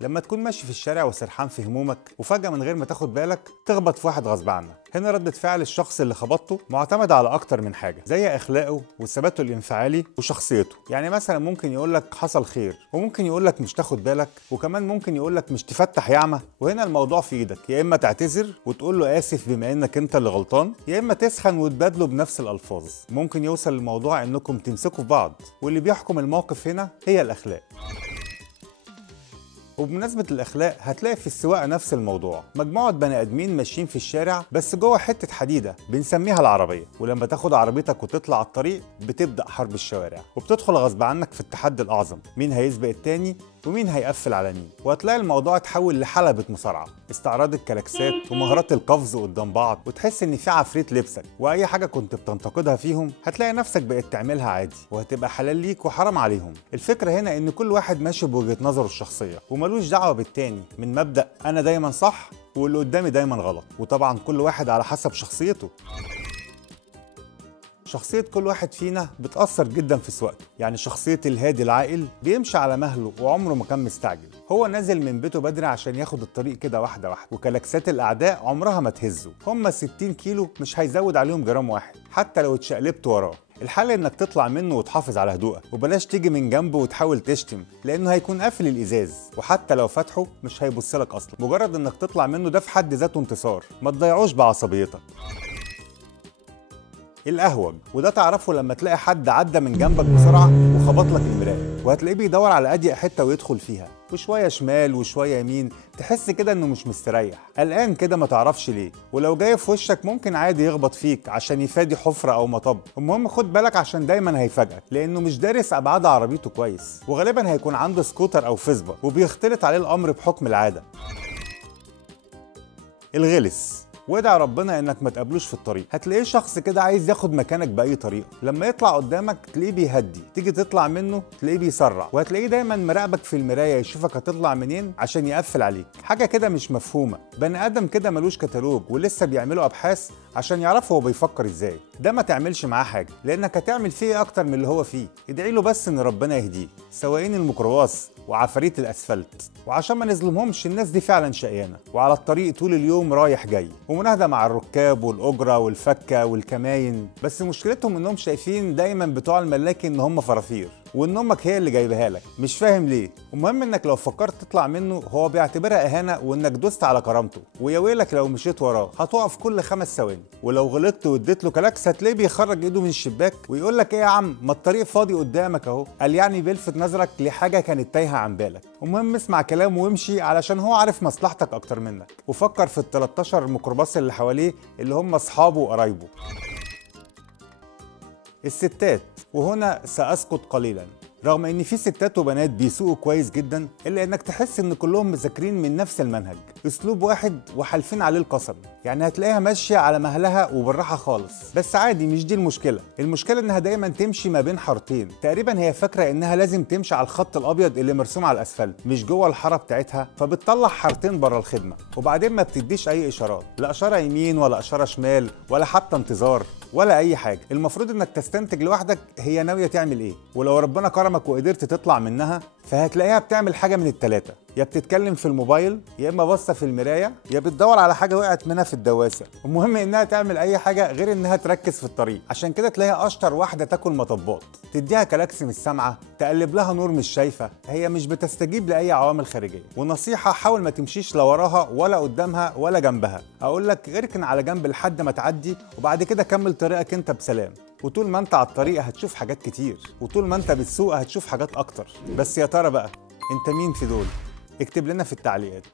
لما تكون ماشي في الشارع وسرحان في همومك وفجأة من غير ما تاخد بالك تخبط في واحد غصب عنك. هنا ردة فعل الشخص اللي خبطته معتمدة على أكتر من حاجة، زي أخلاقه وثباته الانفعالي وشخصيته. يعني مثلا ممكن يقولك حصل خير، وممكن يقولك مش تاخد بالك، وكمان ممكن يقولك مش تفتح يعمى. وهنا الموضوع في إيدك، يا إما تعتذر وتقول له آسف بما إنك أنت اللي غلطان، يا إما تسخن وتبادله بنفس الألفاظ. ممكن يوصل الموضوع إنكم تمسكوا في بعض، واللي بيحكم الموقف هنا هي الأخلاق. وبمناسبة الأخلاق هتلاقي في السواقة نفس الموضوع، مجموعة بني آدمين ماشيين في الشارع بس جوه حتة حديدة بنسميها العربية، ولما تاخد عربيتك وتطلع على الطريق بتبدأ حرب الشوارع، وبتدخل غصب عنك في التحدي الأعظم، مين هيسبق التاني ومين هيقفل على مين. وهتلاقي الموضوع اتحول لحلبة مصارعة، استعراض الكلاكسات ومهارات القفز قدام بعض، وتحس ان في عفريت لبسك، واي حاجة كنت بتنتقدها فيهم هتلاقي نفسك بقت تعملها عادي، وهتبقى حلال ليك وحرام عليهم. الفكرة هنا ان كل واحد ماشي بوجهة نظره الشخصية وملوش دعوة بالتاني، من مبدأ انا دايما صح واللي قدامي دايما غلط، وطبعا كل واحد على حسب شخصيته. شخصية كل واحد فينا بتأثر جدا في سواقته. يعني شخصية الهادي العاقل بيمشي على مهله وعمره ما كان مستعجل، هو نازل من بيته بدري عشان ياخد الطريق كده واحدة واحدة، وكلاكسات الأعداء عمرها ما تهزه، هم 60 كيلو مش هيزود عليهم جرام واحد حتى لو اتشقلبت وراه. الحل انك تطلع منه وتحافظ على هدوءك، وبلاش تيجي من جنبه وتحاول تشتم، لانه هيكون قافل الازاز، وحتى لو فتحه مش هيبصلك اصلا. مجرد انك تطلع منه ده في حد ذاته انتصار، ما تضيعوش بعصبيتك. الأهوج، وده تعرفه لما تلاقي حد عدى من جنبك بسرعة وخبط لك المراية، وهتلاقيه بيدور على أضيق حتة ويدخل فيها، وشوية شمال وشوية يمين، تحس كده إنه مش مستريح، قلقان كده ما تعرفش ليه، ولو جاي في وشك ممكن عادي يخبط فيك عشان يفادي حفرة أو مطب. المهم خد بالك عشان دايما هيفاجئك، لأنه مش دارس أبعاد عربيته كويس، وغالبا هيكون عنده سكوتر أو فيسبا وبيختلط عليه الأمر بحكم العادة. الغلس، وادعي ربنا انك ما تقابلوش في الطريق. هتلاقيه شخص كده عايز ياخد مكانك باي طريقه، لما يطلع قدامك تلاقيه بيهدي، تيجي تطلع منه تلاقيه بيسرع، وهتلاقيه دايما مراقبك في المرايه يشوفك هتطلع منين عشان يقفل عليك. حاجه كده مش مفهومه، بني ادم كده ملوش كتالوج ولسه بيعملوا ابحاث عشان يعرفوا هو بيفكر ازاي. ده ما تعملش معاه حاجه، لانك هتعمل فيه اكتر من اللي هو فيه. ادعي له بس ان ربنا يهديه. سواقين الميكروباص وعفاريت الاسفلت، وعشان ما نظلمهمش الناس دي فعلا شقيانه وعلى الطريق طول اليوم رايح جاي، ومناهده مع الركاب والاجره والفكه والكماين، بس مشكلتهم انهم شايفين دايما بتوع الملاكي ان هم فرافير، وان امك هي اللي جايبها لك، مش فاهم ليه. المهم انك لو فكرت تطلع منه هو بيعتبرها اهانه وانك دوست على كرامته، ويا ويلك لو مشيت وراه هتقف كل 5 ثواني، ولو غلطت واديت له كلاكس هتلاقيه بيخرج ايده من الشباك ويقول لك ايه يا عم، ما الطريق فاضي قدامك اهو. قال يعني بيلفت نظرك لحاجه كانت تايهه عن بالك. المهم اسمع كلامه وامشي علشان هو عارف مصلحتك اكتر منك، وفكر في ال 13 ميكروباص اللي حواليه اللي هم اصحابه وقرايبه. الستات، وهنا سأسكت قليلا، رغم ان في ستات وبنات بيسوقوا كويس جدا، الا انك تحس ان كلهم مذاكرين من نفس المنهج، اسلوب واحد وحالفين عليه القسم. يعني هتلاقيها ماشيه على مهلها وبالراحه خالص، بس عادي مش دي المشكله. المشكله انها دايما تمشي ما بين حارتين، تقريبا هي فاكره انها لازم تمشي على الخط الابيض اللي مرسوم على الاسفلت مش جوه الحاره بتاعتها، فبتطلع حارتين بره الخدمه، وبعدين ما بتديش اي اشارات، لا اشاره يمين ولا اشاره شمال ولا حتى انتظار ولا اي حاجه. المفروض انك تستنتج لوحدك هي ناويه تعمل ايه، ولو ربنا كرمك وقدرت تطلع منها فهتلاقيها بتعمل حاجه من الثلاثه، يا بتتكلم في الموبايل، يا اما باصه في المرايه، يا بتدور على حاجه وقعت منها في الدواسه. المهم انها تعمل اي حاجه غير انها تركز في الطريق. عشان كده تلاقيها اشطر واحده تاكل مطبات، تديها كلاكس مش سامعه، تقلب لها نور مش شايفه، هي مش بتستجيب لاي عوامل خارجيه. ونصيحه، حاول ما تمشيش لا وراها ولا قدامها ولا جنبها. اقول لك اركن على جنب لحد ما تعدي، وبعد كده كمل طريقك انت بسلام. وطول ما انت على الطريق هتشوف حاجات كتير، وطول ما انت بتسوق هتشوف حاجات اكتر. بس يا ترى بقى انت مين في دول؟ اكتب لنا في التعليقات.